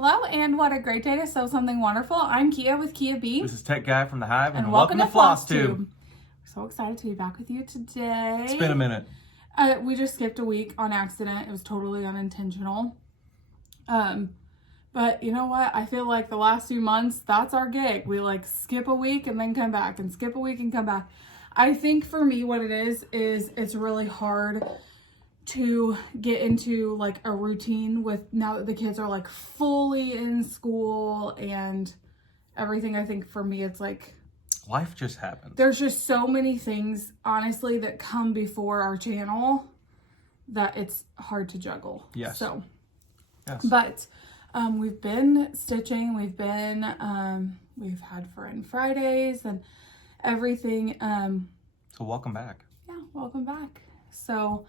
Hello, and what a great day to sew something wonderful. I'm Kia with Kia B. This is Tech Guy from the Hive, and welcome to Flosstube. We're so excited to be back with you today. It's been a minute. We just skipped a week on accident. It was totally unintentional. But you know what? I feel like the last few months, that's our gig. We like skip a week and then come back and skip a week and come back. I think for me what it is it's really hard to get into like a routine with now that the kids are like fully in school and everything. I think for me it's like life just happens. There's just so many things honestly that come before our channel that it's hard to juggle. Yes. So yes. But we've been stitching, we've had Friend Fridays and everything. So welcome back. Yeah, welcome back. So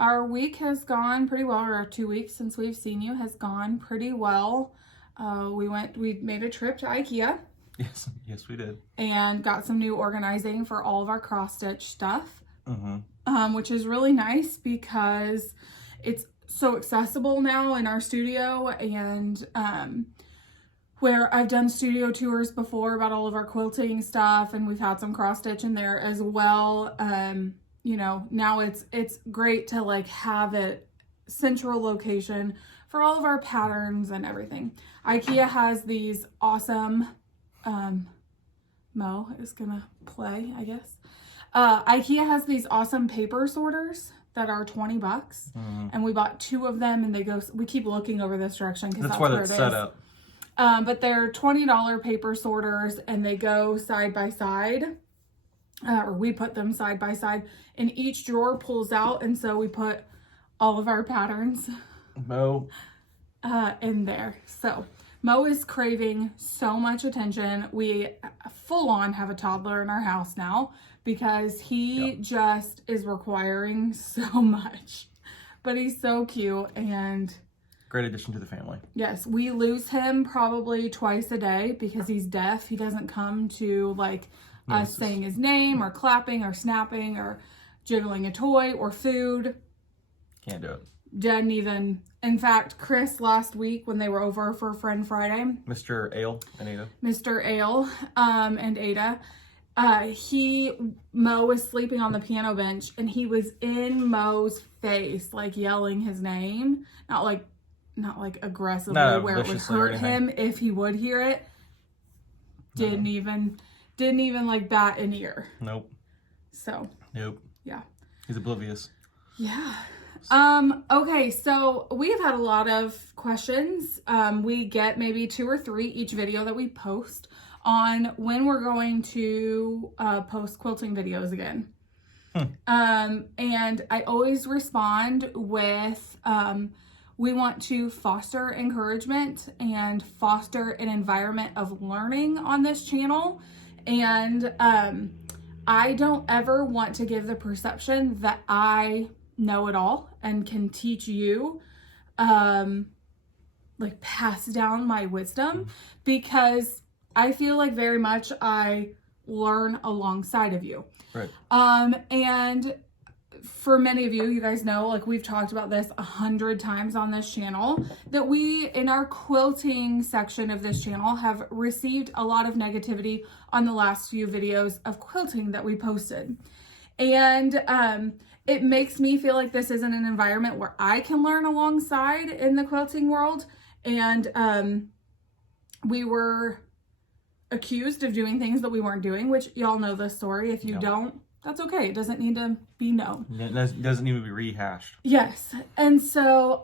our week has gone pretty well, or our 2 weeks since we've seen you has gone pretty well. We made a trip to IKEA. Yes, we did. And got some new organizing for all of our cross stitch stuff, which is really nice because it's so accessible now in our studio. And where I've done studio tours before about all of our quilting stuff, and we've had some cross stitch in there as well. You know, now it's great to like have a central location for all of our patterns and everything. IKEA has these awesome, Mo is gonna play, I guess. IKEA has these awesome paper sorters that are $20, and we bought 2 of them, and we keep looking over this direction because that's where it's set up. But they're $20 paper sorters, and they go side by side. Or we put them side by side, and each drawer pulls out, and so we put all of our patterns in there. So Mo is craving so much attention. We full on have a toddler in our house now because he just is requiring so much, but he's so cute and great addition to the family. Yes, we lose him probably twice a day because he's deaf. He doesn't come to like us saying his name or clapping or snapping or jiggling a toy or food. Can't do it. Doesn't even. In fact, Chris last week when they were over for Friend Friday. Mr. Ale and Ada. Mr. Ale and Ada. Mo was sleeping on the piano bench and he was in Mo's face, like yelling his name. Not like aggressively where it would hurt him if he would hear it. Didn't even like bat an ear. Nope. So. Nope. Yeah. He's oblivious. Yeah. Okay, so we have had a lot of questions. We get maybe 2 or 3 each video that we post on when we're going to post quilting videos again. And I always respond with we want to foster encouragement and foster an environment of learning on this channel. And I don't ever want to give the perception that I know it all and can teach you, like pass down my wisdom, because I feel like very much I learn alongside of you. Right. And for many of you, you guys know, like we've talked about this 100 times on this channel, that we, in our quilting section of this channel, have received a lot of negativity on the last few videos of quilting that we posted. And it makes me feel like this isn't an environment where I can learn alongside in the quilting world. And we were accused of doing things that we weren't doing, which y'all know this story. If you don't, that's okay. It doesn't need to be known. It doesn't need to be rehashed. Yes. And so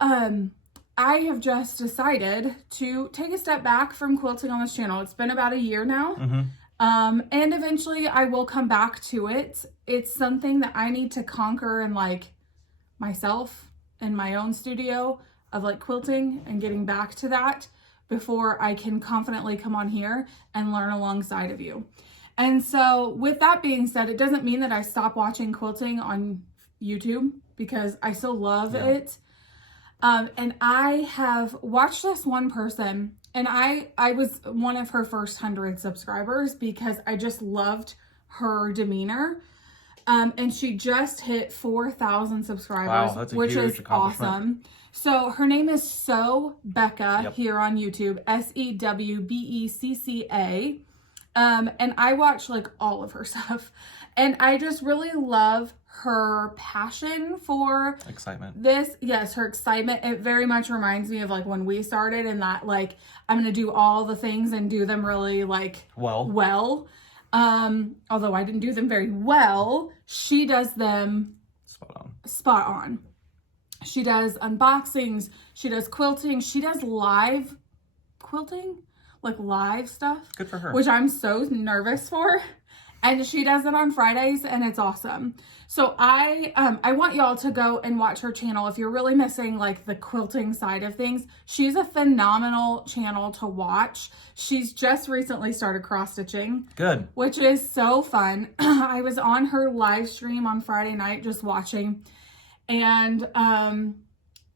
I have just decided to take a step back from quilting on this channel. It's been about a year now. And eventually I will come back to it. It's something that I need to conquer in like myself in my own studio of like quilting and getting back to that before I can confidently come on here and learn alongside of you. And so with that being said, it doesn't mean that I stop watching quilting on YouTube because I still love it. And I have watched this one person, and I was one of her first 100 subscribers because I just loved her demeanor. And she just hit 4,000 subscribers, which is awesome. So her name is Sew Becca here on YouTube, SEWBECCA. And I watch like all of her stuff, and I just really love her passion for excitement. This. Yes, her excitement. It very much reminds me of like when we started, and that like I'm going to do all the things and do them really like well. Although I didn't do them very well, she does them spot on. She does unboxings, she does quilting, she does live quilting, like live stuff. Good for her. Which I'm so nervous for. And she does it on Fridays, and it's awesome. So I want y'all to go and watch her channel if you're really missing like the quilting side of things. She's a phenomenal channel to watch. She's just recently started cross stitching. Good. Which is so fun. I was on her live stream on Friday night just watching, and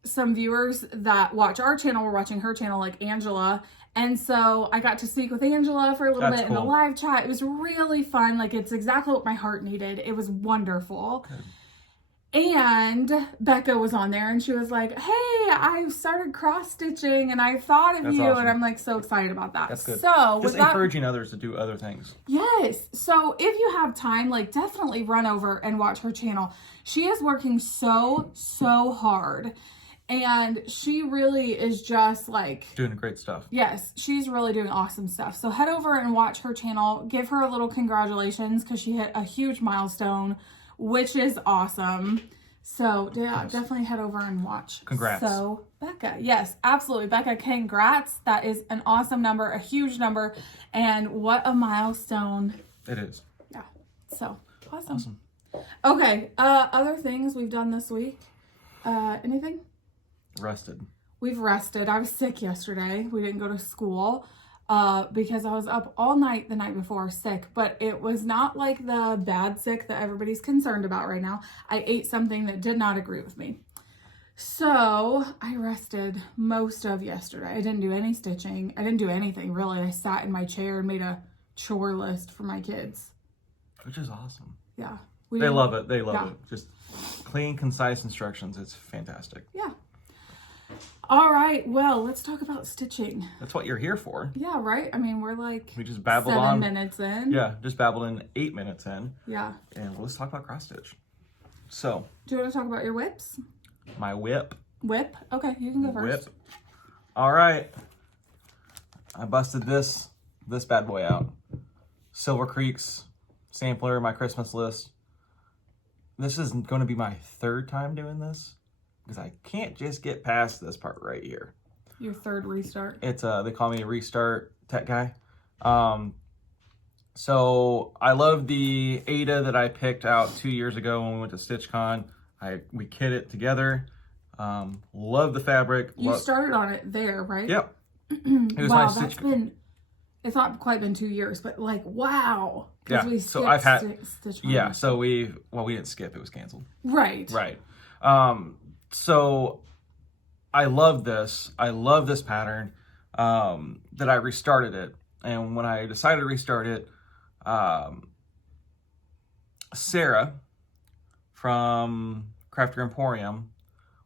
some viewers that watch our channel were watching her channel, like Angela. And so I got to speak with Angela for a little bit in the live chat. It was really fun. Like, it's exactly what my heart needed. It was wonderful. Good. And Becca was on there, and she was like, hey, I started cross stitching and I thought of you. Awesome. And I'm like so excited about that. That's good. So just encouraging others to do other things. Yes. So if you have time, like definitely run over and watch her channel. She is working so hard. And she really is just like doing great stuff. Yes, she's really doing awesome stuff. So head over and watch her channel. Give her a little congratulations because she hit a huge milestone, which is awesome. So yeah, definitely head over and watch. Congrats. So Becca, yes, absolutely. Becca, congrats. That is an awesome number, a huge number, and what a milestone. It is. Yeah. So awesome. Okay. Other things we've done this week. Anything? Rested. We've rested. I was sick yesterday. We didn't go to school because I was up all night the night before sick, but it was not like the bad sick that everybody's concerned about right now. I ate something that did not agree with me. So I rested most of yesterday. I didn't do any stitching. I didn't do anything really. I sat in my chair and made a chore list for my kids. Which is awesome. Yeah. They love it. They love it. Just clean, concise instructions. It's fantastic. Yeah. All right, well, let's talk about stitching. That's what you're here for. Yeah, right? I mean, we're like we just babbled 7 minutes in. Yeah, just babbled in 8 minutes in. Yeah. And let's talk about cross stitch. So. Do you want to talk about your whips? My whip. Whip? Okay, you can go first. Whip. All right. I busted this bad boy out. Silver Creek's sampler, my Christmas list. This is going to be my 3rd time doing this. Because I can't just get past this part right here. Your 3rd restart. It's they call me a restart tech guy. So I love the Ada that I picked out 2 years ago when we went to StitchCon. We kit it together. Love the fabric. You started on it there, right? Yep. It was wow, that's been. It's not quite been 2 years, but like wow. Yeah. We so I've had. StitchCon. Yeah. So we didn't skip. It was canceled. Right. Right. So I love this. I love this pattern, that I restarted it. And when I decided to restart it, Sarah from Crafter Emporium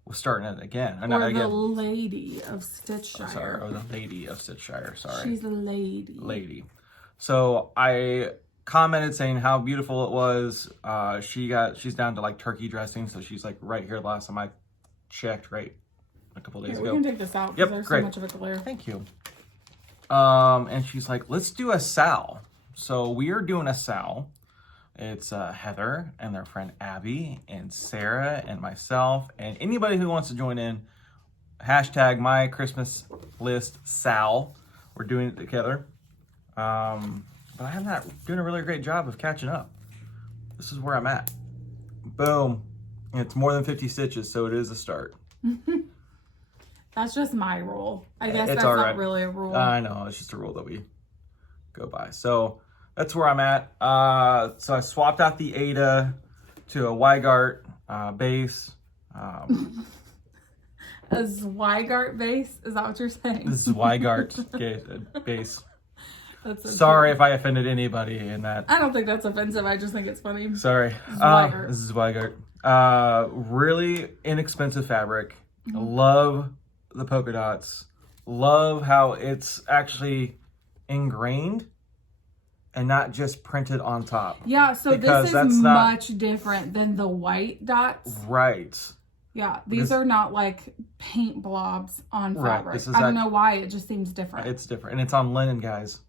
was starting it again. And the lady of Stitchshire. The lady of Stitchshire, sorry. She's a lady. Lady. So I commented saying how beautiful it was. She's down to like turkey dressing, so she's like right here. Last time I checked, right a couple days ago. We can take this out because there's so much of a glare. Thank you. And she's like, let's do a Sal. So we are doing a Sal. It's Heather and their friend Abby and Sarah and myself and anybody who wants to join in. Hashtag my Christmas list Sal. We're doing it together. But I'm not doing a really great job of catching up. This is where I'm at. Boom. It's more than 50 stitches, so it is a start. That's just my rule. I guess that's not really a rule. I know, it's just a rule that we go by. So that's where I'm at. So I swapped out the Ada to a Weigart base. A Zweigart base? Is that what you're saying? This is Weigart base. Sorry if I offended anybody in that. I don't think that's offensive. I just think it's funny. Sorry. This is Weigart. Really inexpensive fabric. Love the polka dots. Love how it's actually ingrained and not just printed on top. Yeah, so because this that's is not much different than the white dots. right. Yeah, these are not like paint blobs on fabric. Right, this is I don't know why, it just seems different. It's different. And it's on linen, guys.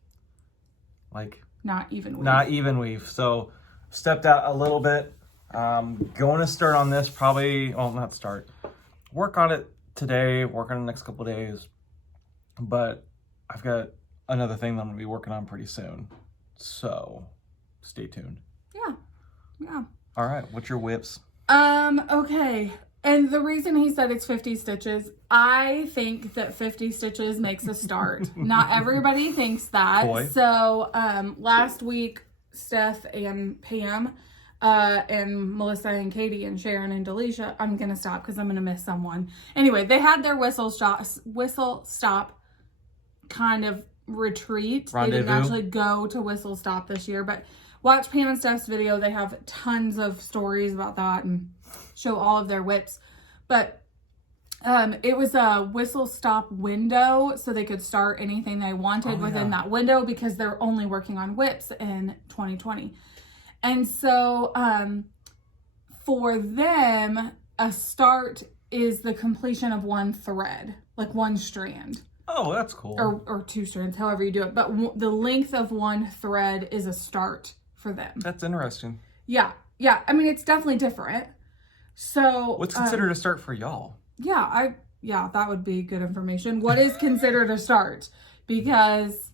Like, not even weave. Not even weave. So, stepped out a little bit. Going to start on this probably, well, not start. Work on it today, work on it the next couple of days. But I've got another thing that I'm going to be working on pretty soon. So, stay tuned. Yeah. Yeah. All right. What's your WIPS? Okay. And the reason he said it's 50 stitches, I think that 50 stitches makes a start. Not everybody thinks that. Boy. So, last week, Steph and Pam, and Melissa and Katie and Sharon and Delisha, I'm going to stop because I'm going to miss someone. Anyway, they had their whistle stop kind of retreat. Rendezvous. They didn't actually go to Whistle Stop this year, but watch Pam and Steph's video. They have tons of stories about that and show all of their WIPs. But it was a Whistle Stop window, so they could start anything they wanted within that window because they're only working on WIPs in 2020. And so for them, a start is the completion of one thread, like one strand. Oh, that's cool. Or two strands, however you do it. But the length of one thread is a start for them. That's interesting. Yeah. Yeah. I mean, it's definitely different. So what's considered a start for y'all? Yeah, that would be good information. What is considered a start? Because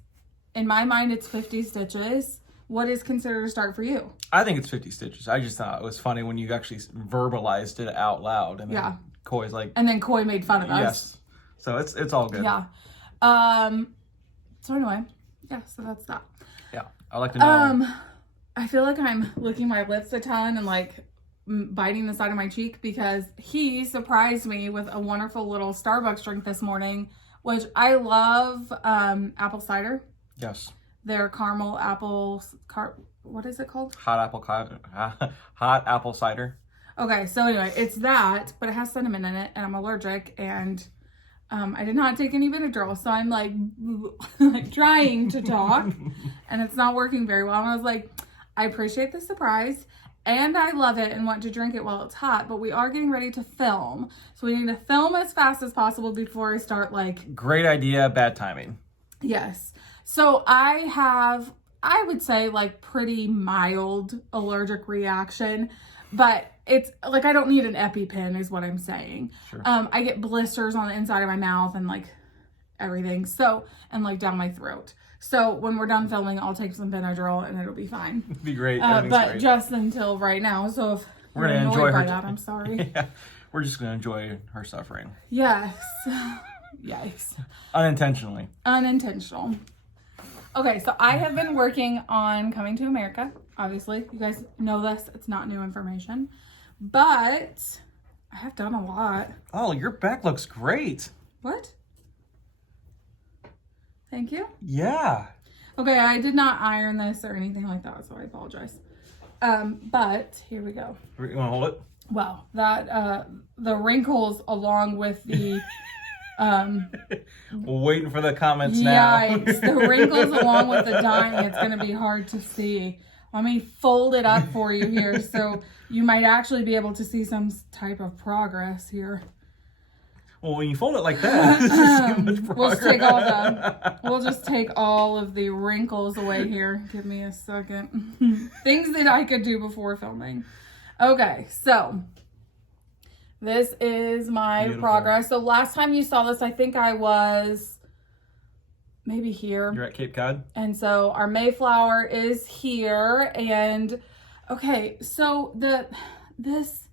in my mind, it's 50 stitches. What is considered a start for you? I think it's 50 stitches. I just thought it was funny when you actually verbalized it out loud. And then Coy's like... And then Coy made fun of us. Yes. So it's all good. Yeah. So anyway, yeah, so that's that. Yeah. I like to know. I feel like I'm licking my lips a ton and like biting the side of my cheek because he surprised me with a wonderful little Starbucks drink this morning, which I love, apple cider. Yes. Their caramel apple, what is it called? Hot apple cider. Okay, so anyway, it's that, but it has cinnamon in it, and I'm allergic, and I did not take any Benadryl, so I'm like, like trying to talk, and it's not working very well. And I was like, I appreciate the surprise, and I love it and want to drink it while it's hot, but we are getting ready to film, so we need to film as fast as possible before I start like... Great idea, bad timing. Yes. So I would say like pretty mild allergic reaction, but it's like, I don't need an EpiPen is what I'm saying. Sure. I get blisters on the inside of my mouth and like everything. So, and like down my throat. So when we're done filming, I'll take some Benadryl and it'll be fine. It'd be great. But great. Just until right now. So if we're going to enjoy her. That, I'm sorry. Yeah. We're just going to enjoy her suffering. Yes. Yikes. Unintentionally. Unintentional. Okay, so I have been working on Coming to America. Obviously, you guys know this. It's not new information. But I have done a lot. Oh, your back looks great. What? Thank you. Yeah. Okay, I did not iron this or anything like that, so I apologize. But here we go. You want to hold it? Wow, that the wrinkles along with the waiting for the comments now. Yikes, the wrinkles along with the dyeing, it's going to be hard to see. Let me fold it up for you here so you might actually be able to see some type of progress here. Well, when you fold it like that, we'll just take all of the wrinkles away here. Give me a second. Things that I could do before filming. Okay, so this is my progress. So last time you saw this, I think I was maybe here. You're at Cape Cod. And so our Mayflower is here. And okay, so this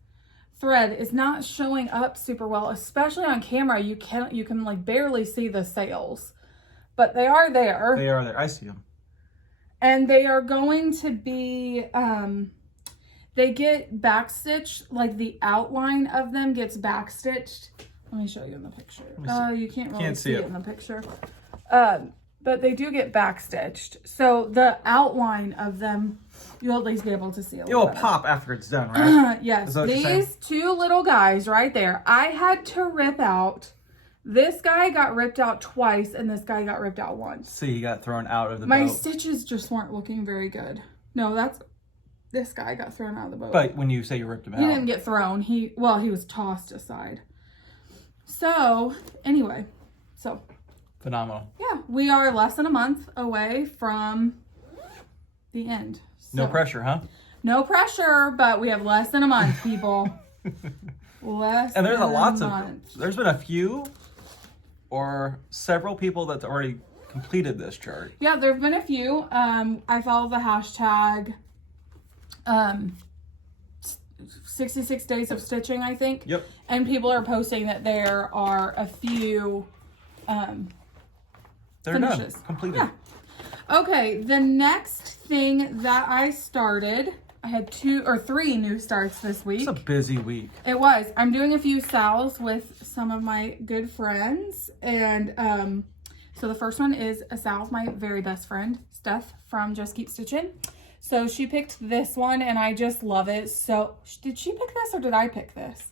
thread is not showing up super well, especially on camera. You can like barely see the sails, but they are there. They are there. I see them. And they are going to be, they get backstitched, like the outline of them gets backstitched. Let me show you in the picture. You can't really see it in the picture. but they do get backstitched. So the outline of them, you'll at least be able to see a little It will better. pop after it's done, right? Yes, these two little guys right there, I had to rip out. This guy got ripped out twice, and this guy got ripped out once. See, he got thrown out of the My boat. stitches just weren't looking very good. No, this guy got thrown out of the boat. But when you say you ripped him out. He didn't get thrown. He was tossed aside. So, anyway, Phenomenal. yeah, we are less than a month away from the end. So, No pressure, huh? no pressure, but we have less than a month, people. And there's been a few or several people that's already completed this chart. Yeah, there have been a few. I follow the hashtag 66 days of stitching, I think. Yep. And people are posting that there are a few They're finishes. done. Completed. Yeah. Okay, the next thing that I started, I had 2 or 3 new starts this week. It's a busy week. It was. I'm doing a few sals with some of my good friends. And so the first one is a sal with my very best friend, Steph from Just Keep Stitching. So she picked this one and I just love it. So did she pick this or did I pick this?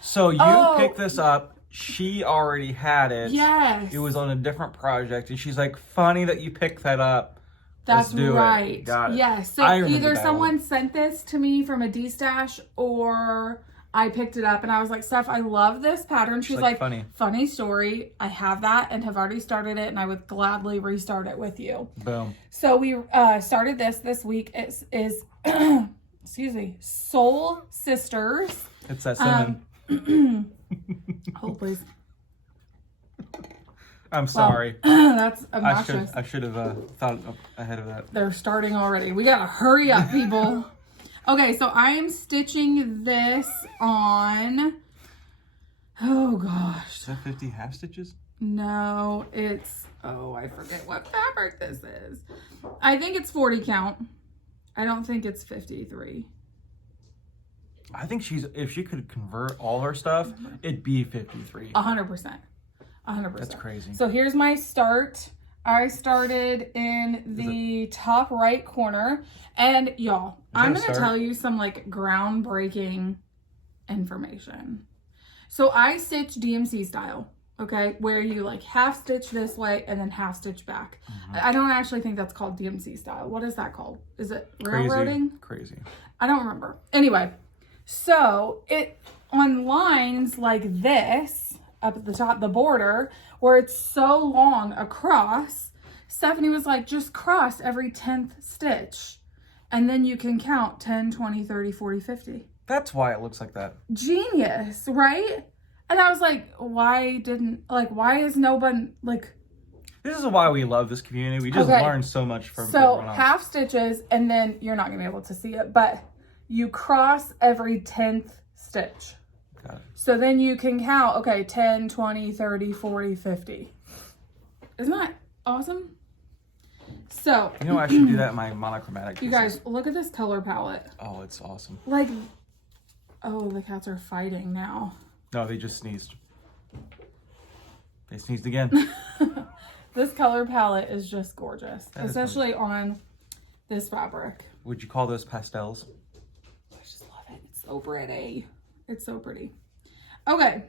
So you picked this up. She already had it. Yes. It was on a different project. And she's like, funny that you picked that up. That's Let's do right. It. Got it. Yes. So I remember either that someone one. sent this to me from a DESTASH or I picked it up and I was like, Steph, I love this pattern. She's like, funny story. I have that and have already started it and I would gladly restart it with you. Boom. So we started this week. It is, excuse me, Soul Sisters. It's that cinnamon. Hold please. I'm sorry. That's obnoxious. I should have thought ahead of that. They're starting already. We gotta hurry up, people. Okay, so I am stitching this on, oh gosh. Is that 50 half stitches? No, it's, I forget what fabric this is. I think it's 40 count. I don't think it's 53. I think if she could convert all her stuff, it'd be 53. 100%. 100%. That's crazy. So here's my start. I started in the top right corner. And y'all, I'm going to tell you some like groundbreaking information. So I stitch DMC style, okay? Where you like half stitch this way and then half stitch back. I don't actually think that's called DMC style. What is that called? Is it railroading? Crazy. I don't remember. Anyway, so it on lines like this up at the top, the border, where it's so long across, Stephanie was like, just cross every 10th stitch. And then you can count 10, 20, 30, 40, 50. That's why it looks like that. Genius, right? And I was like, why is no one, like... This is why we love this community. We just learn so much from everyone else. Half stitches, and then you're not going to be able to see it, but you cross every 10th stitch. Got it. So then you can count, okay, 10, 20, 30, 40, 50. Isn't that awesome? So, you know, I should do that in my monochromatic pieces. You guys, look at this color palette. Oh, it's awesome. Like, oh, the cats are fighting now. No, they just sneezed. They sneezed again. This color palette is just gorgeous, especially gorgeous. on this fabric. Would you call those pastels? I just love it. It's so pretty. It's so pretty. Okay,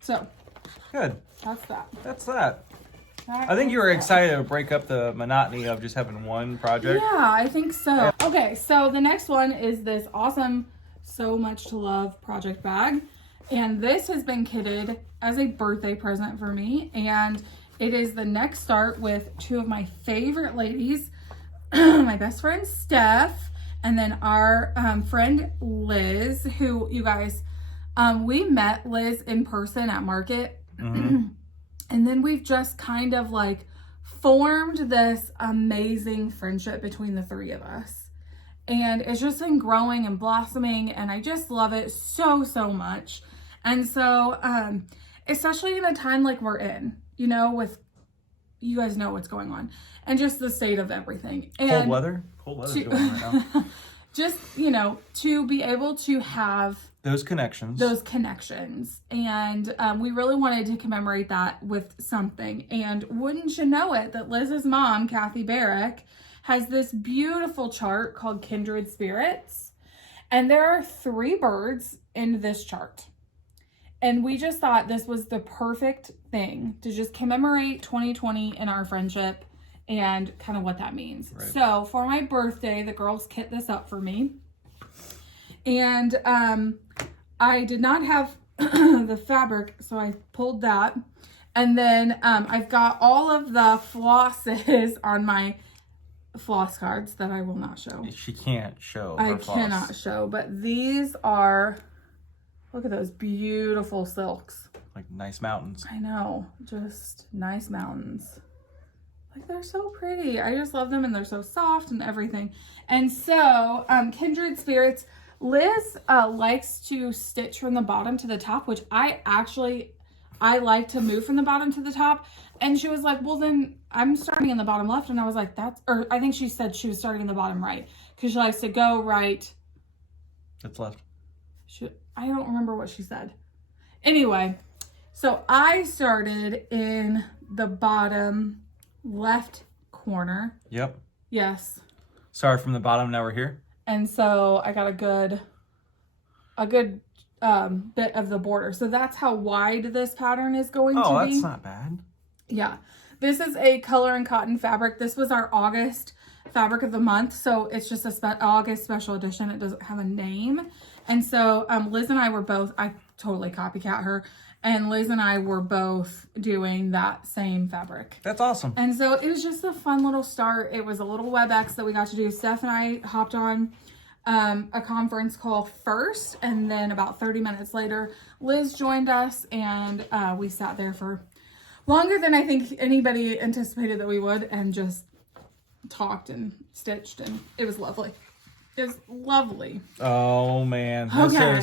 so. Good. That's that. That's that. I think you were excited to break up the monotony of just having one project. Yeah, I think so. Okay, so the next one is this awesome So Much to Love project bag. And this has been kitted as a birthday present for me. And it is the next start with two of my favorite ladies. My best friend, Steph. And then our friend, Liz, who, you guys, we met Liz in person at Market. Mm-hmm. And then we've just kind of like formed this amazing friendship between the three of us. And it's just been growing and blossoming. And I just love it so, so much. And so, especially in a time like we're in, you know, with, you guys know what's going on. And just the state of everything. And cold weather's going on right now. Just, you know, to be able to have Those connections. And we really wanted to commemorate that with something. And wouldn't you know it, that Liz's mom, Kathy Barrick, has this beautiful chart called Kindred Spirits. And there are 3 birds in this chart. And we just thought this was the perfect thing to just commemorate 2020 in our friendship and kind of what that means. Right. So for my birthday, the girls kit this up for me. And I did not have the fabric, so I pulled that. And then I've got all of the flosses on my floss cards that I will not show. She can't show her floss. I cannot show, but these are, look at those beautiful silks. Like nice mountains. I know, just nice mountains. Like, they're so pretty. I just love them, and they're so soft and everything. And so, Kindred Spirits, Liz likes to stitch from the bottom to the top, which I like to move from the bottom to the top. And she was like, well, then I'm starting in the bottom left. And I was like, or I think she said she was starting in the bottom right, because she likes to go right. It's left. I don't remember what she said. Anyway, so I started in the bottom left corner. Yep. Yes. Started from the bottom, now we're here. And so I got a good bit of the border. So that's how wide this pattern is going to be. Oh, that's not bad. Yeah. This is a color and cotton fabric. This was our August fabric of the month. So it's just a August special edition. It doesn't have a name. And so Liz and I were both, I totally copycat her. And Liz and I were both doing that same fabric. That's awesome. And so it was just a fun little start. It was a little WebEx that we got to do. Steph and I hopped on a conference call first. And then about 30 minutes later, Liz joined us. And we sat there for longer than I think anybody anticipated that we would. And just talked and stitched. And it was lovely. It was lovely. Oh, man. Okay.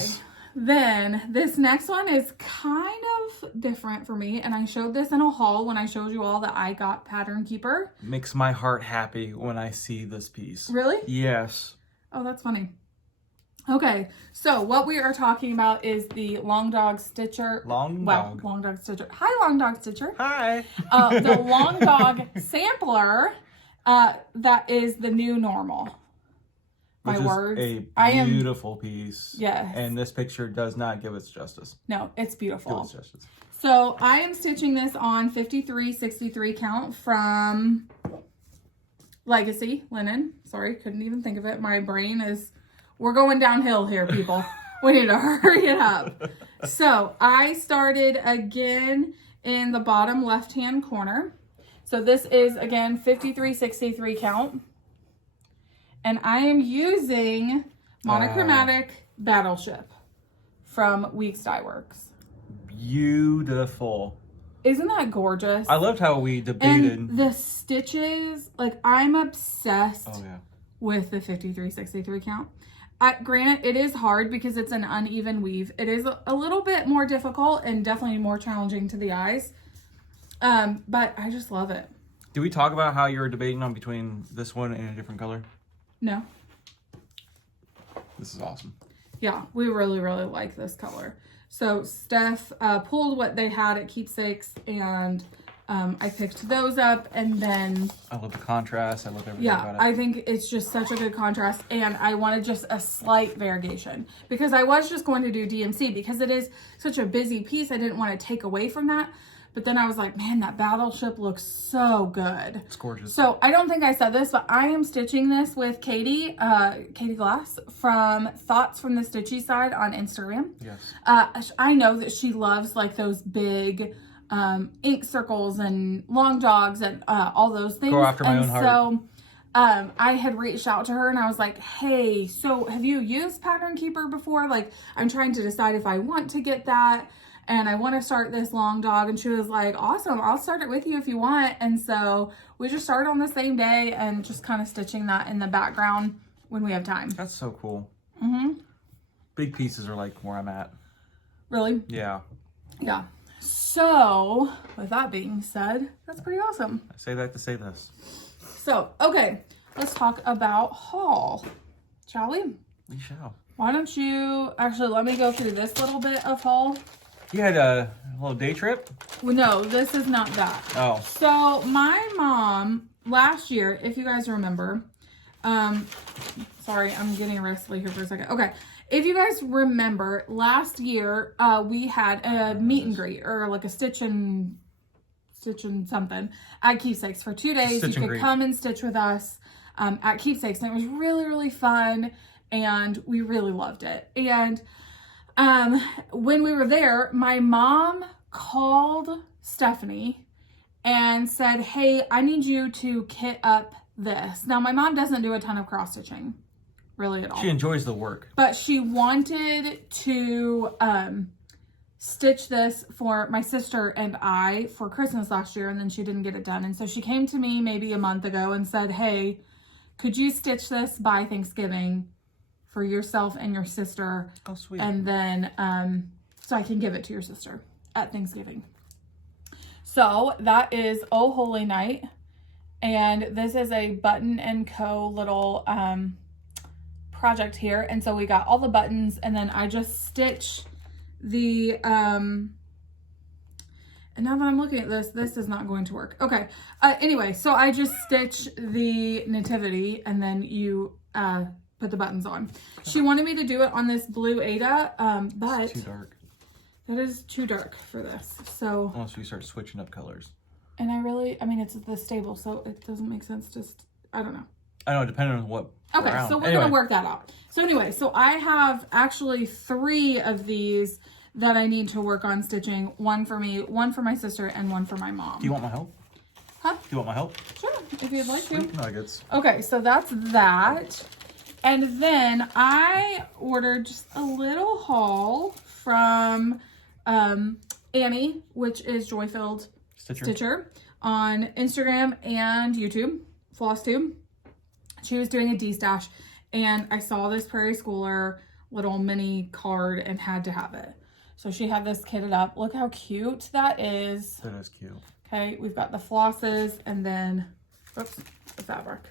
Then this next one is kind of different for me, and I showed this in a haul when I showed you all that I got Pattern Keeper. Makes my heart happy when I see this piece. Really? Yes. Oh, that's funny. Okay, so what we are talking about is the Long Dog Stitcher. Long Dog Stitcher. Hi, Long Dog Stitcher. Hi. The Long Dog Sampler that is the new normal. Which my is words. A beautiful piece. Yes. And this picture does not give it justice. No, it's beautiful. Give it justice. So I am stitching this on 53-63 count from Legacy Linen. Sorry, couldn't even think of it. My brain is, we're going downhill here, people. We need to hurry it up. So I started again in the bottom left-hand corner. So this is, again, 53-63 count. And I am using Monochromatic Battleship from Weeks Dye Works. Beautiful. Isn't that gorgeous? I loved how we debated. And the stitches, like, I'm obsessed with the 53-63 count. Granted, it is hard because it's an uneven weave. It is a little bit more difficult and definitely more challenging to the eyes. But I just love it. Did we talk about how you were debating on between this one and a different color? No. This is awesome. Yeah, we really, really like this color. So Steph pulled what they had at Keepsakes, and I picked those up, and then... I love the contrast. I love everything about it. Yeah, I think it's just such a good contrast, and I wanted just a slight variegation, because I was just going to do DMC, because it is such a busy piece. I didn't want to take away from that. But then I was like, man, that Battleship looks so good. It's gorgeous. So I don't think I said this, but I am stitching this with Katie Glass from Thoughts from the Stitchy Side on Instagram. Yes. I know that she loves like those big ink circles and long dogs and all those things. Go after my own heart. So I had reached out to her and I was like, hey, so have you used Pattern Keeper before? Like, I'm trying to decide if I want to get that. And I want to start this long dog. And she was like, awesome, I'll start it with you if you want. And so we just started on the same day and just kind of stitching that in the background when we have time. That's so cool. Mm-hmm. Big pieces are like where I'm at. Really? Yeah. Yeah. So with that being said, that's pretty awesome. I say that to say this. So, okay, let's talk about haul, shall we? We shall. Why don't you, actually, let me go through this little bit of haul. You had a little day trip? Well, no, this is not that. Oh. So my mom, last year, if you guys remember, sorry, I'm getting wrestly here for a second. Okay. If you guys remember, last year, we had a meet and greet, or like a stitch and something at Keepsakes for 2 days. You could come and stitch with us at Keepsakes, and it was really, really fun, and we really loved it. And when we were there, my mom called Stephanie and said, hey, I need you to kit up this. Now, my mom doesn't do a ton of cross stitching, really at all. She enjoys the work. But she wanted to stitch this for my sister and I for Christmas last year, and then she didn't get it done. And so she came to me maybe a month ago and said, hey, could you stitch this by Thanksgiving for yourself and your sister? Oh, sweet. And then so I can give it to your sister at Thanksgiving. So that is Oh Holy Night. And this is a Button and Co. little project here. And so we got all the buttons, and then I just stitch the and now that I'm looking at this is not going to work. Okay. Anyway, so I just stitch the Nativity, and then you put the buttons on. She wanted me to do it on this blue Ada, but it's too dark. That is too dark for this. So unless we start switching up colors. And I mean, it's the stable, so it doesn't make sense. Just, I don't know. I know, depending on what. Okay, so we're going to work that out. So anyway, so I have actually 3 of these that I need to work on stitching. One for me, one for my sister, and one for my mom. Do you want my help? Huh? Do you want my help? Sure, if you'd like Sweet to. nuggets. Okay, so that's that. And then I ordered just a little haul from Annie, which is Joy-Filled Stitcher on Instagram and YouTube, Flosstube. She was doing a DESTASH, and I saw this Prairie Schooler little mini card and had to have it. So she had this kitted up. Look how cute that is. That is cute. Okay, we've got the flosses and then, oops, the fabric.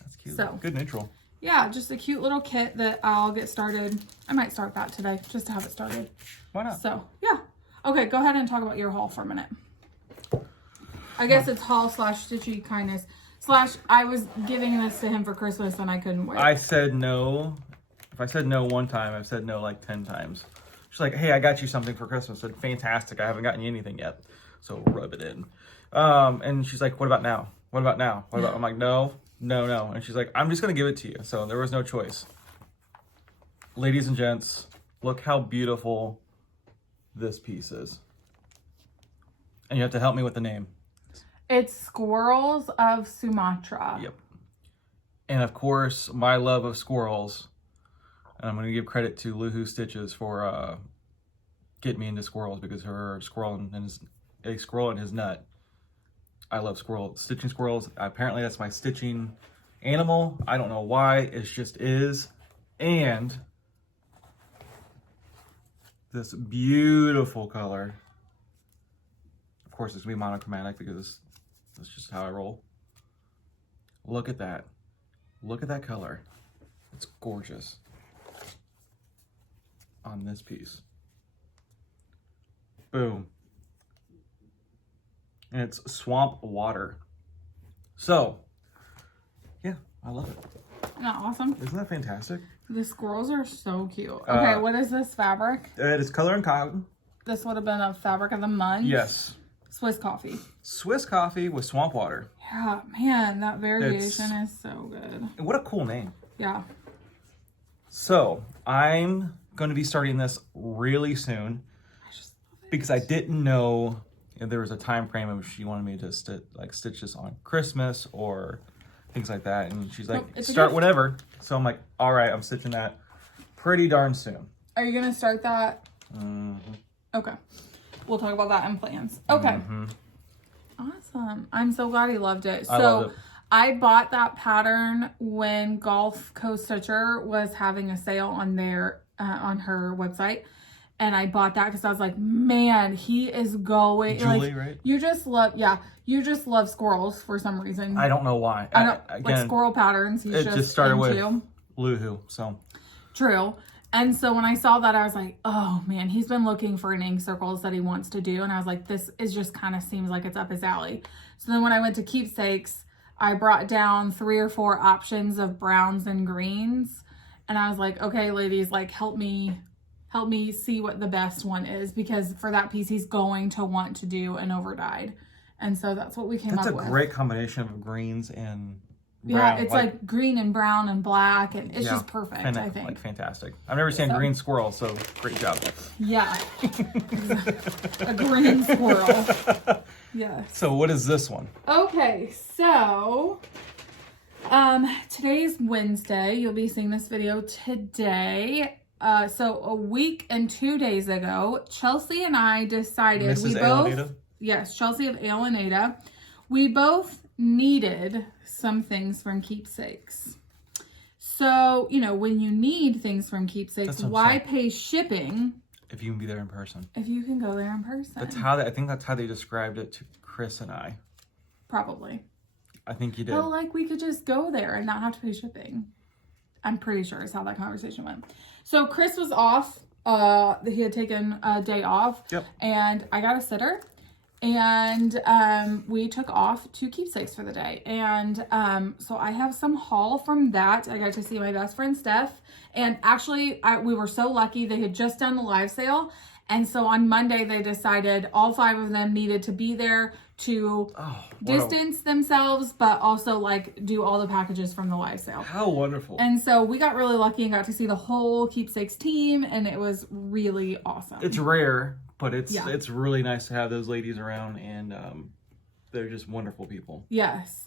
That's cute. So good neutral. Yeah, just a cute little kit that I'll get started. I might start that today just to have it started. Why not? So, yeah. Okay, go ahead and talk about your haul for a minute. I guess it's haul / stitchy kindness / I was giving this to him for Christmas and I couldn't wait. I said no. If I said no one time, I've said no like 10 times. She's like, hey, I got you something for Christmas. I said, fantastic. I haven't gotten you anything yet. So rub it in. And she's like, what about now? What about now? What about? I'm like, no. And she's like, I'm just going to give it to you. So there was no choice. Ladies and gents, look how beautiful this piece is. And you have to help me with the name. It's Squirrels of Sumatra. Yep. And of course, my love of squirrels. And I'm going to give credit to Luhu Stitches for getting me into squirrels, because her squirrel and his nut. I love stitching squirrels. Apparently that's my stitching animal. I don't know why. It just is. And this beautiful color. Of course, it's going to be monochromatic because that's just how I roll. Look at that. Look at that color. It's gorgeous on this piece. Boom. And it's swamp water. So, yeah, I love it. Isn't that awesome? Isn't that fantastic? The squirrels are so cute. Okay, what is this fabric? It is color and cotton. This would have been a fabric of the month. Yes. Swiss coffee. Swiss coffee with swamp water. Yeah, man, that variation is so good. What a cool name. Yeah. So, I'm going to be starting this really soon because I didn't know if there was a time frame if she wanted me to stitch this on Christmas or things like that. And she's like, nope, start whenever. So I'm like, all right, I'm stitching that pretty darn soon. Are you going to start that? Mm-hmm. Okay. We'll talk about that in plans. Okay. Mm-hmm. Awesome. I'm so glad he loved it. I loved it. I bought that pattern when Golf Coast Stitcher was having a sale on their on her website. And I bought that because I was like, man, he is going. Julie, right? You just love squirrels for some reason. I don't know why. Like squirrel patterns. He's it just started into. with Luhu. So True. And so when I saw that, I was like, oh man, he's been looking for an ink circles that he wants to do. And I was like, this is just kind of seems like it's up his alley. So then when I went to Keepsakes, I brought down 3 or 4 options of browns and greens. And I was like, okay, ladies, like help me see what the best one is, because for that piece, he's going to want to do an overdyed. And so that's what we came up with. That's a great combination of greens and brown. Yeah, it's like green and brown and black, and it's just perfect, I think. Like fantastic. I've never seen a green squirrel, so great job. Yeah. A green squirrel. Yes. So what is this one? Okay, so today's Wednesday. You'll be seeing this video today. So a week and 2 days ago, Chelsea and I decided Yes, Chelsea of Ale and Ada. We both needed some things from Keepsakes. So, you know, when you need things from Keepsakes, why pay shipping if you can be there in person? If you can go there in person. I think that's how they described it to Chris and I. Probably. I think you did. Well, like we could just go there and not have to pay shipping. I'm pretty sure is how that conversation went. So Chris was off. He had taken a day off. Yep. And I got a sitter. And we took off to Keepsakes for the day. And so I have some haul from that. I got to see my best friend, Steph. And actually, we were so lucky. They had just done the live sale. And so on Monday, they decided all 5 of them needed to be there to distance themselves, but also like do all the packages from the live sale. How wonderful. And so we got really lucky and got to see the whole Keepsakes team. And it was really awesome. It's rare. But it's really nice to have those ladies around, and they're just wonderful people. Yes.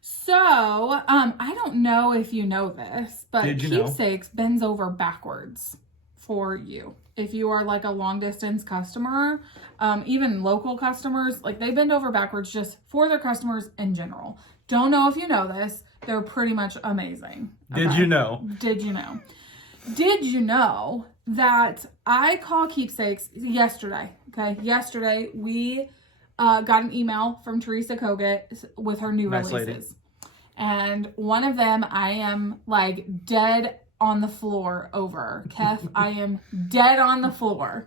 So, I don't know if you know this, but Keepsakes bends over backwards for you. If you are like a long distance customer, even local customers, like they bend over backwards just for their customers in general. Don't know if you know this. They're pretty much amazing. Okay? Did you know? Did you know? Did you know that I call Keepsakes yesterday? Okay, yesterday we got an email from Teresa Kogut with her new releases. Lady. And one of them I am like dead on the floor over. Kef, I am dead on the floor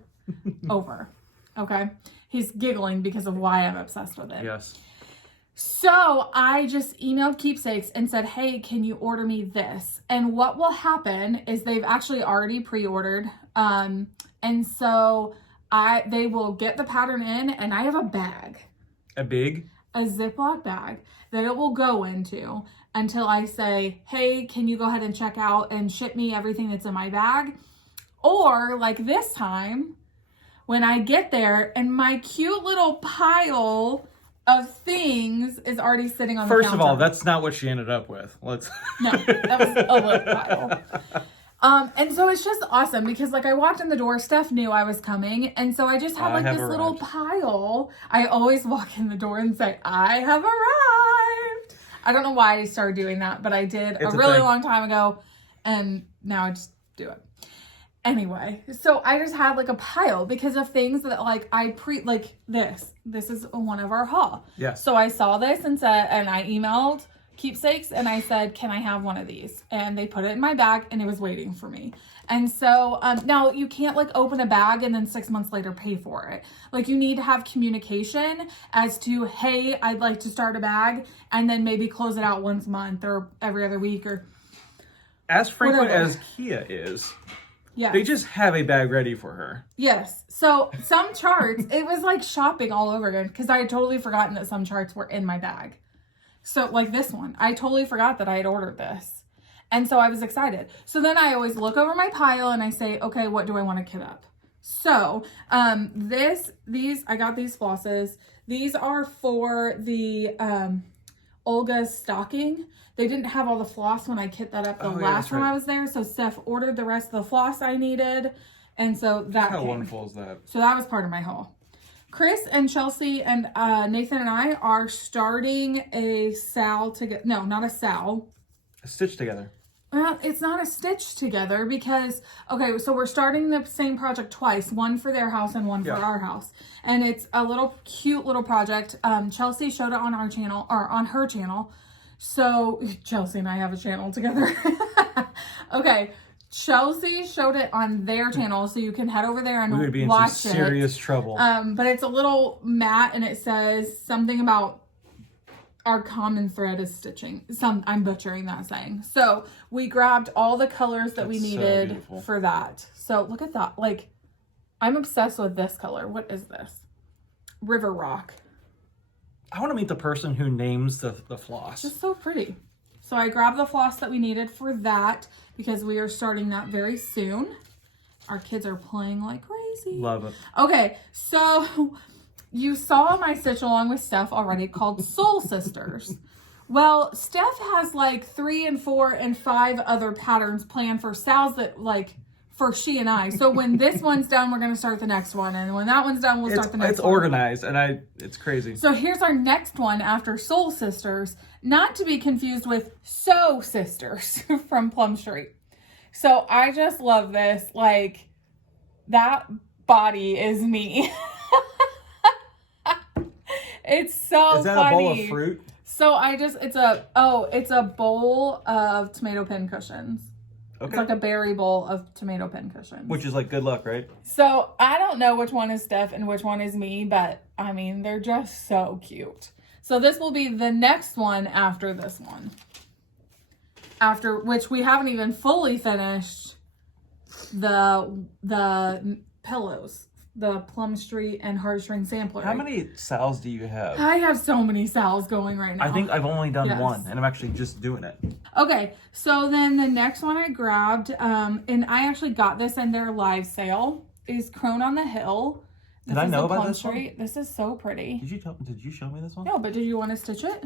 over. Okay? He's giggling because of why I'm obsessed with it. Yes. So I just emailed Keepsakes and said, hey, can you order me this? And what will happen is they've actually already pre-ordered. And so they will get the pattern in, and I have a bag. A Ziploc bag that it will go into until I say, hey, can you go ahead and check out and ship me everything that's in my bag? Or like this time when I get there and my cute little pile of things is already sitting on the counter. First of all, that's not what she ended up with. No, that was a little pile. And so it's just awesome because like I walked in the door, Steph knew I was coming. And so I just had like this little pile. I always walk in the door and say, I have arrived. I don't know why I started doing that, but I did a really long time ago. And now I just do it. Anyway, so I just had like a pile because of things that like this is one of our haul. Yeah. So I saw this and I emailed Keepsakes and I said, can I have one of these? And they put it in my bag and it was waiting for me. And so now you can't like open a bag and then 6 months later pay for it. Like you need to have communication as to, hey, I'd like to start a bag and then maybe close it out once a month or every other week or as frequent as Kia is. Yeah. They just have a bag ready for her. Yes. So some charts, it was like shopping all over again because I had totally forgotten that some charts were in my bag. So like this one, I totally forgot that I had ordered this. And so I was excited. So then I always look over my pile and I say, okay, what do I want to kit up? So I got these flosses. These are for the Olga's stocking. They didn't have all the floss when I kit that up the last time I was there. So Steph ordered the rest of the floss I needed. And so that How wonderful is that? So that was part of my haul. Chris and Chelsea and Nathan and I are starting a SAL together. No, not a SAL. A stitch together. Well, it's not a stitch together because, okay, so we're starting the same project twice. One for their house and one for our house. And it's a little cute little project. Chelsea showed it on our channel, or on her channel. So Chelsea and I have a channel together. Okay. Chelsea showed it on their channel, so you can head over there and we would be in watch some serious trouble. But it's a little mat, and it says something about our common thread is stitching. I'm butchering that saying. So we grabbed all the colors that we needed for that. So look at that. Like, I'm obsessed with this color. What is this? River Rock. I want to meet the person who names the floss. Just so pretty. So I grabbed the floss that we needed for that because we are starting that very soon. Our kids are playing like crazy. Love it. Okay, so you saw my stitch along with Steph already called Soul Sisters. Well, Steph has like 3 and 4 and 5 other patterns planned for Sal's that like for she and I. So when this one's done, we're going to start the next one. And when that one's done, we'll start the next one. It's organized, and it's crazy. So here's our next one after Soul Sisters, not to be confused with Sew Sisters from Plum Street. So I just love this. Like, that body is me. It's so funny. Is that a bowl of fruit? So it's a bowl of tomato pin cushions. Okay. It's like a berry bowl of tomato pin cushions. Which is like good luck, right? So I don't know which one is Steph and which one is me, but I mean, they're just so cute. So this will be the next one after this one. After which we haven't even fully finished the pillows. The Plum Street and Heartstring Samplery. How many Sals do you have? I have so many Sals going right now. I think I've only done one, and I'm actually just doing it. Okay, so then the next one I grabbed, and I actually got this in their live sale, is Crone on the Hill. Did I know about this one? This is so pretty. Did you show me this one? No, but did you want to stitch it?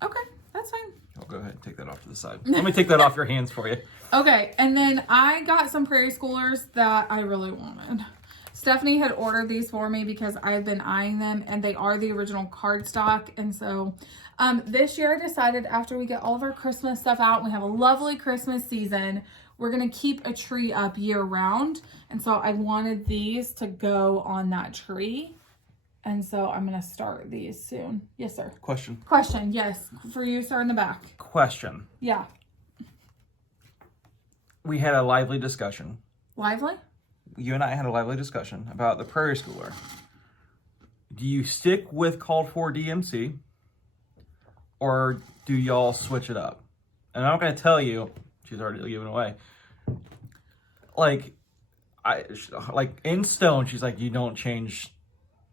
Okay, that's fine. Oh, go ahead and take that off to the side. Let me take that off your hands for you. Okay, and then I got some Prairie Schoolers that I really wanted. Stephanie had ordered these for me because I've been eyeing them, and they are the original cardstock. And so this year I decided after we get all of our Christmas stuff out, we have a lovely Christmas season, we're going to keep a tree up year round. And so I wanted these to go on that tree. And so I'm going to start these soon. Yes, sir. Question, yes. For you, sir, in the back. Question. Yeah. We had a lively discussion. Lively? You and I had a lively discussion about the Prairie Schooler. Do you stick with called for DMC, or do y'all switch it up? And I'm not going to tell you, she's already given away. Like in stone, she's like, you don't change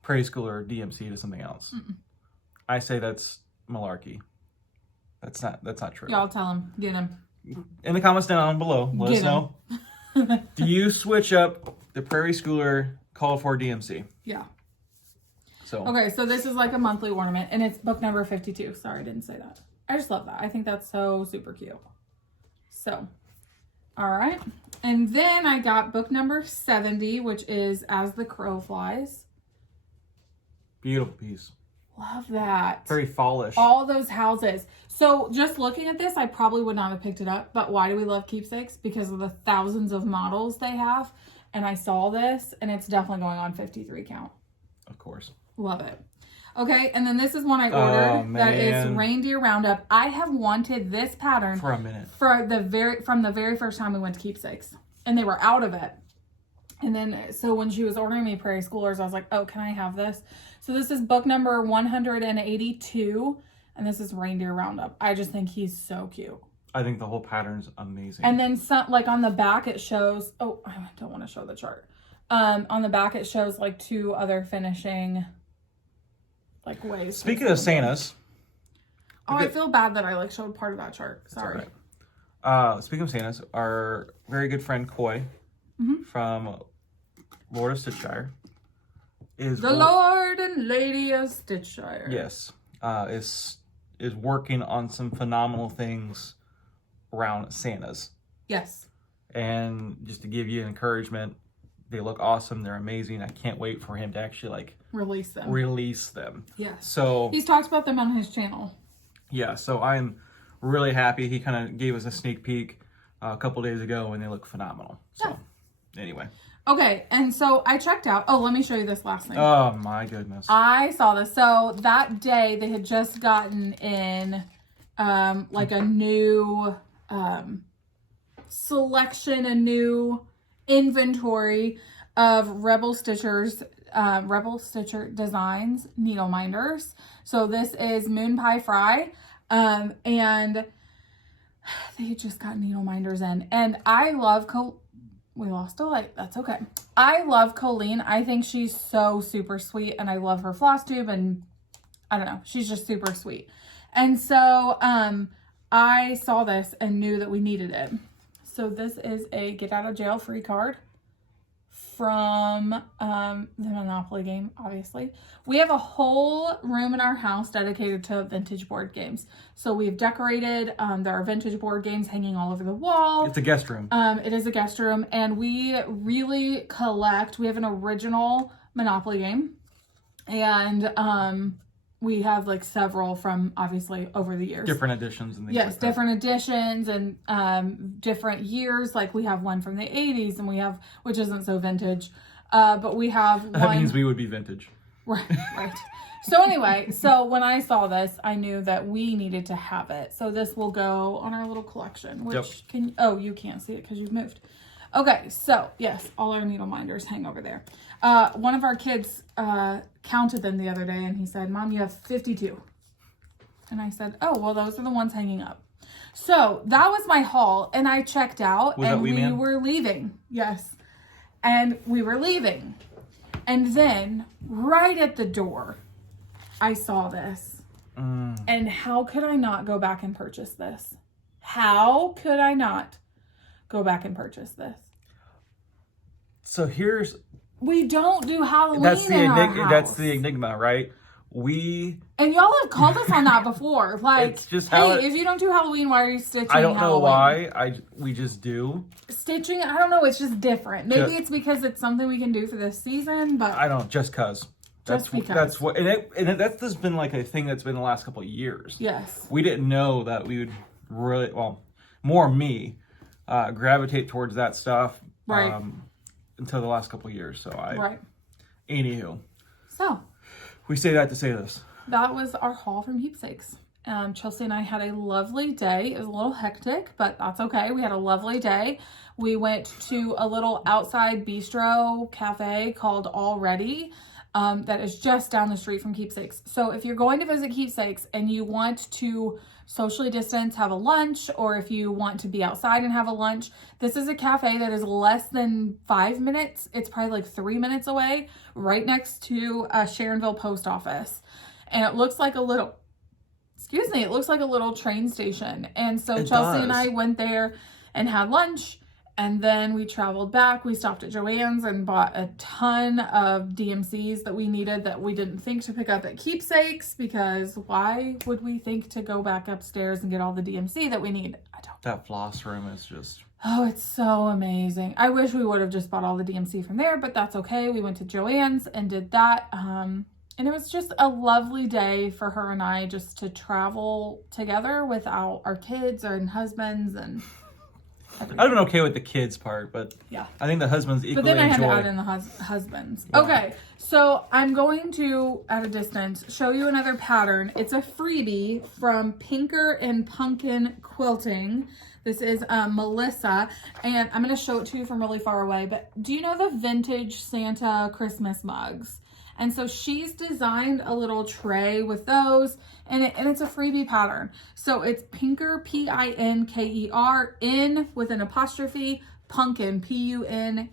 Prairie Schooler or DMC to something else. Mm-mm. I say that's malarkey. That's not true. Y'all tell him. Get him. In the comments down below, let us know. Do you switch up the Prairie Schooler called for DMC? Yeah. So okay, so this is like a monthly ornament, and it's book number 52. Sorry, I didn't say that. I just love that. I think that's so super cute. So, all right. And then I got book number 70, which is As the Crow Flies. Beautiful piece. Love that. Very fallish. All those houses. So just looking at this, I probably would not have picked it up. But why do we love Keepsakes? Because of the thousands of models they have. And I saw this, and it's definitely going on 53 count. Of course. Love it. Okay, and then this is one I ordered that is Reindeer Roundup. I have wanted this pattern for a minute. From the very first time we went to Keepsakes. And they were out of it. And then, so when she was ordering me Prairie Schoolers, I was like, oh, can I have this? So this is book number 182, and this is Reindeer Roundup. I just think he's so cute. I think the whole pattern's amazing. And then some, like on the back it shows, oh, I don't want to show the chart. On the back it shows like 2 other finishing like ways. Speaking of Santas. Oh, I feel bad that I like showed part of that chart. Sorry. Speaking of Santas, our very good friend Coy from Lord of Stitchshire is the Lord and Lady of Stitchshire. Yes, is working on some phenomenal things around Santas. Yes. And just to give you encouragement, they look awesome. They're amazing. I can't wait for him to actually like release them. Yes. So he's talked about them on his channel. Yeah. So I'm really happy. He kind of gave us a sneak peek a couple days ago, and they look phenomenal. So anyway. Okay, and so I checked out. Oh, let me show you this last thing. Oh my goodness. I saw this. So that day they had just gotten in like a new selection, a new inventory of Rebel Stitcher Designs needle minders. So this is Moon Pie Fry, and they just got needle minders in, and I love we lost a light. That's okay. I love Colleen. I think she's so super sweet, and I love her Flosstube, and I don't know, she's just super sweet. And so I saw this and knew that we needed it. So this is a get out of jail free card from the Monopoly game, obviously. We have a whole room in our house dedicated to vintage board games. So we've decorated, there are vintage board games hanging all over the wall. It's a guest room. It is a guest room, and we really collect. We have an original Monopoly game, and we have like several from obviously over the years. Different editions and things yes, like that. Different editions and different years. Like we have one from the 80s, and we have, which isn't so vintage, but we have one. That means we would be vintage. Right. So anyway, so when I saw this, I knew that we needed to have it. So this will go on our little collection, which you can't see it because you've moved. Okay, so yes, all our needle minders hang over there. One of our kids counted them the other day, and he said, "Mom, you have 52." And I said, "Oh, well, those are the ones hanging up." So that was my haul, and I checked out, and we were leaving. Yes, and we were leaving. And then, right at the door, I saw this. And how could I not go back and purchase this? How could I not go back and purchase this? So here's... We don't do Halloween That's the in our house. That's the enigma, right? And y'all have called us on that before. Like, it's just hey, if you don't do Halloween, why are you stitching I don't know Halloween? why. We just do. Stitching, I don't know. It's just different. Maybe it's because it's something we can do for this season, but... I don't, just because. Just because. That's what, that's just been like a thing that's been the last couple of years. Yes. We didn't know that we would really, well, more me, gravitate towards that stuff. Right. Until the last couple of years. So Right. Anywho. So. We say that to say this. That was our haul from Keepsakes. Chelsea and I had a lovely day. It was a little hectic, but that's okay. We had a lovely day. We went to a little outside bistro cafe called Already. That is just down the street from Keepsakes. So if you're going to visit Keepsakes and you want to socially distance, have a lunch, or if you want to be outside and have a lunch, this is a cafe that is less than 5 minutes. It's probably like 3 minutes away, right next to Sharonville Post Office. And it looks like a little, it looks like a little train station. And so Chelsea and I went there and had lunch. And then we traveled back. We stopped at Joann's and bought a ton of DMCs that we needed that we didn't think to pick up at Keepsakes, because why would we think to go back upstairs and get all the DMC that we need? I don't. That floss room is just... Oh, it's so amazing. I wish we would have just bought all the DMC from there, but that's okay. We went to Joann's and did that. And it was just a lovely day for her and I just to travel together without our kids and husbands and... everything. I've been okay with the kids part, but yeah, I think the husbands equally enjoy. But then I had to add in the husbands. Wow. Okay, so I'm going to, at a distance, show you another pattern. It's a freebie from Pinker and Pumpkin Quilting. This is Melissa, and I'm going to show it to you from really far away, but do you know the vintage Santa Christmas mugs? And so she's designed a little tray with those, and it's a freebie pattern. So it's Pinker, Pinker, in with an apostrophe, Punkin, Punkin.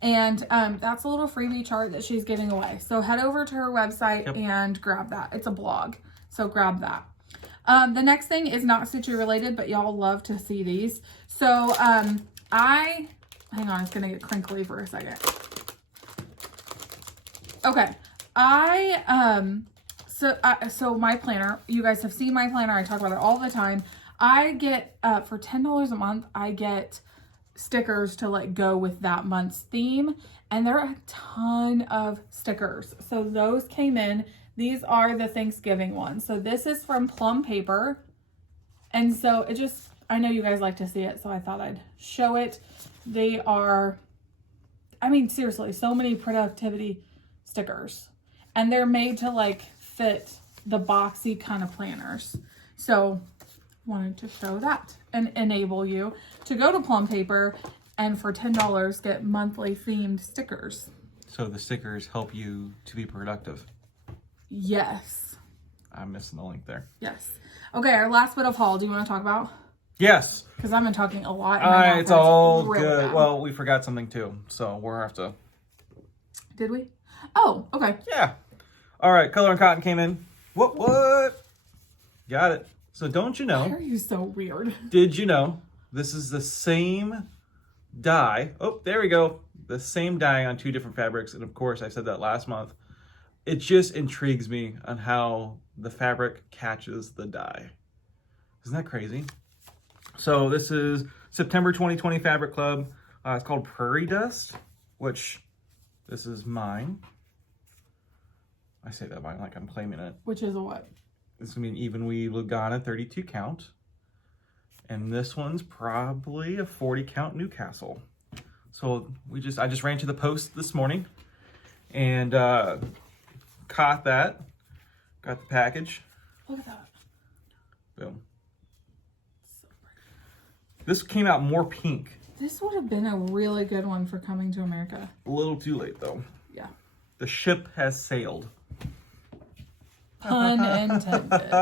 And that's a little freebie chart that she's giving away. So head over to her website and grab that. It's a blog, so grab that. The next thing is not Stitchy related, but y'all love to see these. So hang on, it's gonna get crinkly for a second. Okay, so my planner, you guys have seen my planner. I talk about it all the time. I get, for $10 a month, I get stickers to like go with that month's theme. And there are a ton of stickers. So those came in. These are the Thanksgiving ones. So this is from Plum Paper. And so it just, I know you guys like to see it, so I thought I'd show it. They are, I mean, seriously, so many productivity stickers, and they're made to like fit the boxy kind of planners. So wanted to show that and enable you to go to Plum Paper and for $10 get monthly themed stickers. So the stickers help you to be productive. Yes. I'm missing the link there. Yes. Okay, our last bit of haul. Do you want to talk about? Yes. Because I've been talking a lot. And it's all really good. bad. Well, we forgot something too, so we'll have to. Did we? Oh, okay. Yeah. All right, Color and Cotton came in. What? Got it. So don't you know? Why are you so weird? Did you know this is the same dye? Oh, there we go. The same dye on 2 different fabrics. And of course, I said that last month. It just intrigues me on how the fabric catches the dye. Isn't that crazy? So this is September 2020 Fabric Club. It's called Prairie Dust, which this is mine. I say that mine like I'm claiming it. Which is a what? This is going to be an even weave Lugana 32 count. And this one's probably a 40 count Newcastle. So I just ran to the post this morning and caught that. Got the package. Look at that. Boom. So this came out more pink. This would have been a really good one for Coming to America. A little too late though. Yeah. The ship has sailed. Pun intended.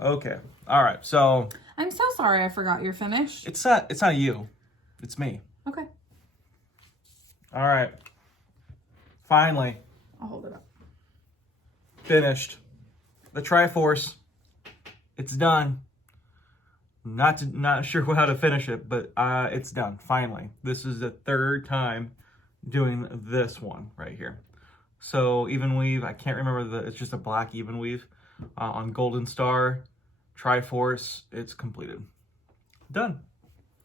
Okay. All right. So I'm so sorry I forgot you're finished. it's not you. It's me. Okay. All right. Finally I'll hold it up. finished. The Triforce. It's done. Not sure how to finish it, but it's done. Finally. This is the 3rd time doing this one right here. So even weave, I can't remember it's just a black even weave on Golden Star, Triforce. It's completed. Done.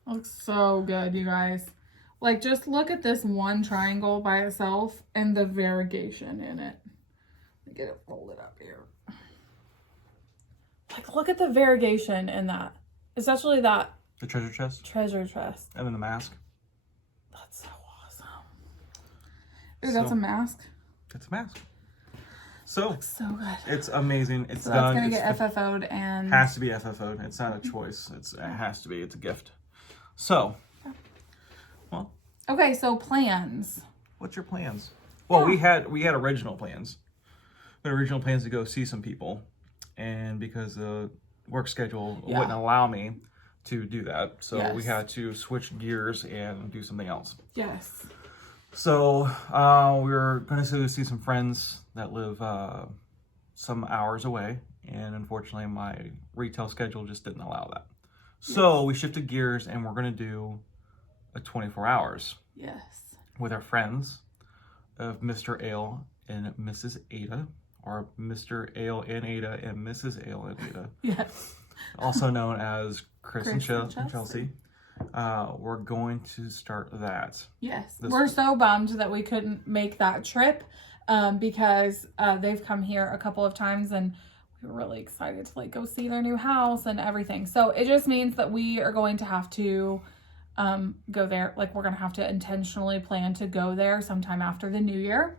Looks so good, you guys. Like, just look at this one triangle by itself and the variegation in it. Let me get it folded up here. Like, look at the variegation in that. Especially that The treasure chest. treasure chest. And then the mask. That's so awesome. Ooh, that's a mask. It's a mask. So So good. it's amazing. It's So done. that's gonna It's get FFO'd and has to be FFO'd. It's not a choice. It has to be. It's a gift. So, well, okay, so plans. what's your plans? Well, we had original plans. We had original plans to go see some people, and because the work schedule wouldn't allow me to do that, so we had to switch gears and do something else. Yes. So we were going to see some friends that live some hours away, and unfortunately my retail schedule just didn't allow that. So we shifted gears and we're going to do a 24 hours. Yes. With our friends of Mr. Ale and Mrs. Ada, or Mr. Ale and Ada and Mrs. Ale and Ada. Yes. Also known as Chris and Chelsea. Chelsea. We're going to start that. Yes. We're so bummed that we couldn't make that trip because they've come here a couple of times and we were really excited to like go see their new house and everything. So it just means that we are going to have to go there. Like, we're going to have to intentionally plan to go there sometime after the new year.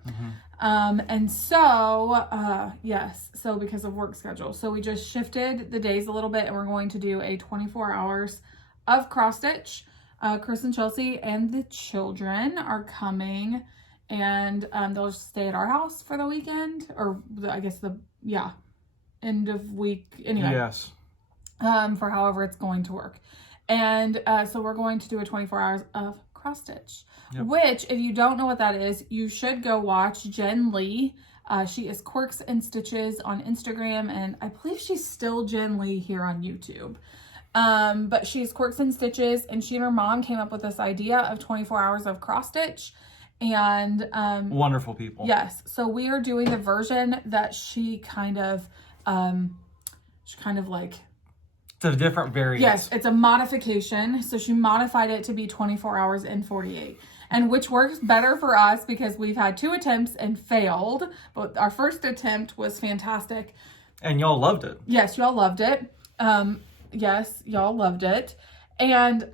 And so, yes, so because of work schedule. So we just shifted the days a little bit and we're going to do a 24 hours of cross stitch. Chris and Chelsea and the children are coming and they'll just stay at our house for the weekend, or I guess end of week anyway. Yes. For however it's going to work. And so we're going to do a 24 hours of cross stitch, which, if you don't know what that is, you should go watch Jen Lee. She is Quirks and Stitches on Instagram, and I believe she's still Jen Lee here on YouTube. But she's Quirks and Stitches, and she and her mom came up with this idea of 24 hours of cross stitch. And wonderful people. Yes. So we are doing the version that she kind of like, it's a different variant. yes, it's a modification. So she modified it to be 24 hours and 48, and which works better for us because we've had 2 attempts and failed, but our first attempt was fantastic. And y'all loved it. Yes, y'all loved it. Yes, y'all loved it. And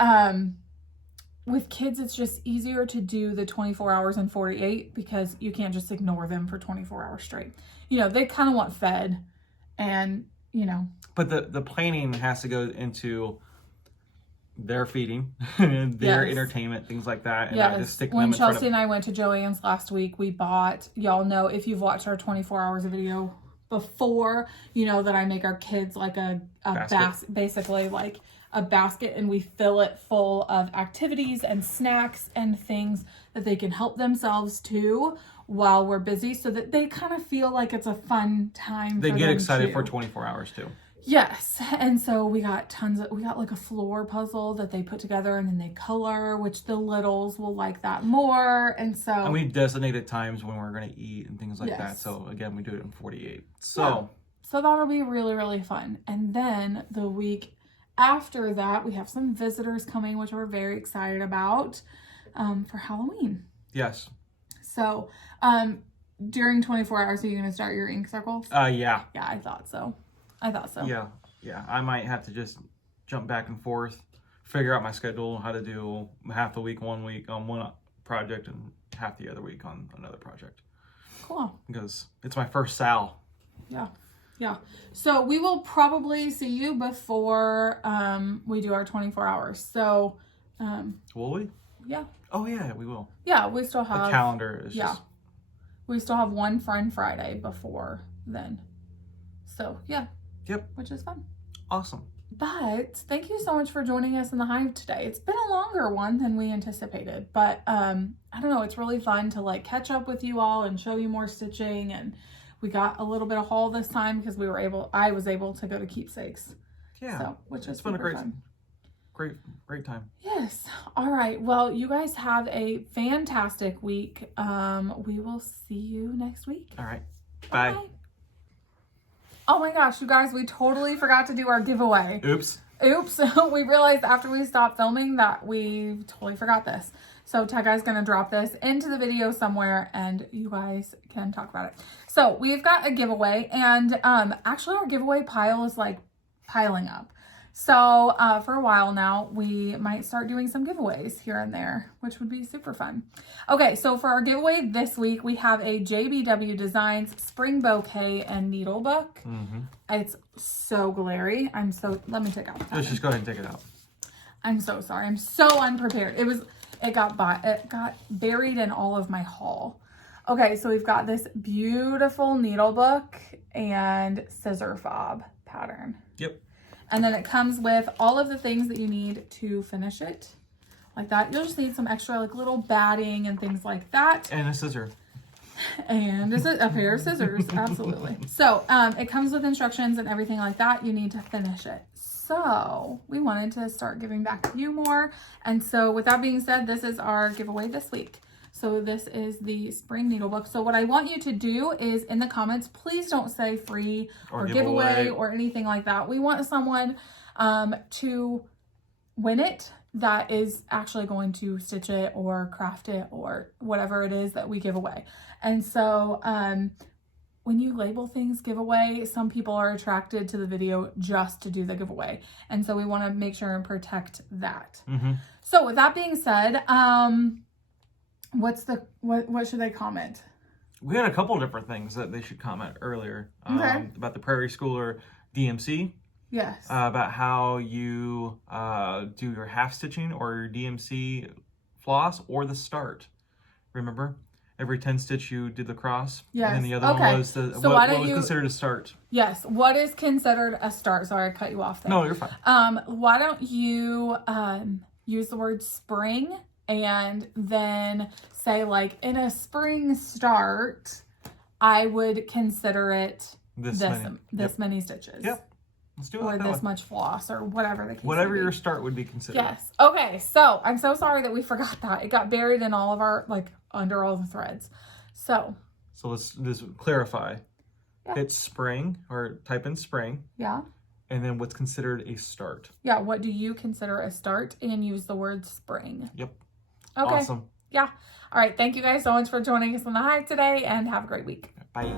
with kids, it's just easier to do the 24 hours and 48 because you can't just ignore them for 24 hours straight. You know, they kind of want fed, and you know. But the planning has to go into their feeding, their entertainment, things like that. And yes. just stick When them in Chelsea and I went to Joann's last week, we bought, y'all know, if you've watched our 24 hours of video before, you know that I make our kids like a basket, basically like a basket, and we fill it full of activities and snacks and things that they can help themselves to while we're busy, so that they kind of feel like it's a fun time. They get excited for 24 hours too. Yes. And so we got like a floor puzzle that they put together, and then they color, which the littles will like that more. And we designated times when we're going to eat and things like that. So again, we do it in 48. So that'll be really, really fun. And then the week after that, we have some visitors coming, which we're very excited about, for Halloween. Yes. So, during 24 hours, are you going to start your ink circles? Yeah. Yeah, I thought so. Yeah. I might have to just jump back and forth, figure out my schedule, how to do half the week, 1 week on one project and half the other week on another project. Cool. Because it's my first Sal. Yeah. So we will probably see you before we do our 24 hours. So, will we? Yeah. Oh yeah, we will. Yeah, we still have the calendar is just... we still have one Friend Friday before then. So yeah. Yep. Which is fun. Awesome. But thank you so much for joining us in the Hive today. It's been a longer one than we anticipated, but I don't know, it's really fun to like catch up with you all and show you more stitching, and we got a little bit of haul this time because I was able to go to Keepsakes. Yeah. So, which is been a great fun. Great time. Yes. All right. Well, you guys have a fantastic week. We will see you next week. All right. Bye. Bye. Oh my gosh, you guys, we totally forgot to do our giveaway. Oops. We realized after we stopped filming that we totally forgot this. So Tekka's going to drop this into the video somewhere and you guys can talk about it. So we've got a giveaway, and actually our giveaway pile is like piling up. So for a while now, we might start doing some giveaways here and there, which would be super fun. Okay, so for our giveaway this week, we have a JBW Designs Spring Bouquet and Needle Book. Mm-hmm. It's so glary. Let me take out the pattern. Let's just go ahead and take it out. I'm so sorry. I'm so unprepared. It got buried in all of my haul. Okay, so we've got this beautiful needle book and scissor fob pattern. Yep. And then it comes with all of the things that you need to finish it. Like that. You'll just need some extra like little batting and things like that. And a scissor. And a pair of scissors. Absolutely. So it comes with instructions and everything like that. You need to finish it. So we wanted to start giving back to you more. And so with that being said, this is our giveaway this week. So this is the spring needle book. So what I want you to do is in the comments, please don't say free or giveaway or anything like that. We want someone to win it that is actually going to stitch it or craft it or whatever it is that we give away. And so when you label things giveaway, some people are attracted to the video just to do the giveaway. And so we want to make sure and protect that. Mm-hmm. So with that being said, what should they comment? We had a couple different things that they should comment earlier. About the Prairie Schooler DMC. Yes. About how you do your half stitching or your DMC floss or the start. Remember? Every 10 stitch you did the cross. Yes. And then the other one was what was considered a start. Yes. What is considered a start? Sorry, I cut you off there. No, you're fine. Why don't you use the word spring and then say like in a spring start, I would consider it this many stitches. Yep. Let's do it. Or this much floss or whatever the case. Whatever your start would be considered. Yes. Okay. So I'm so sorry that we forgot that. It got buried in all of our under all the threads. So let's clarify. Yeah. It's spring, or type in spring. Yeah. And then what's considered a start. Yeah. What do you consider a start? And use the word spring. Yep. Okay. Awesome. Yeah. All right. Thank you guys so much for joining us on the Hive today, and have a great week. Bye.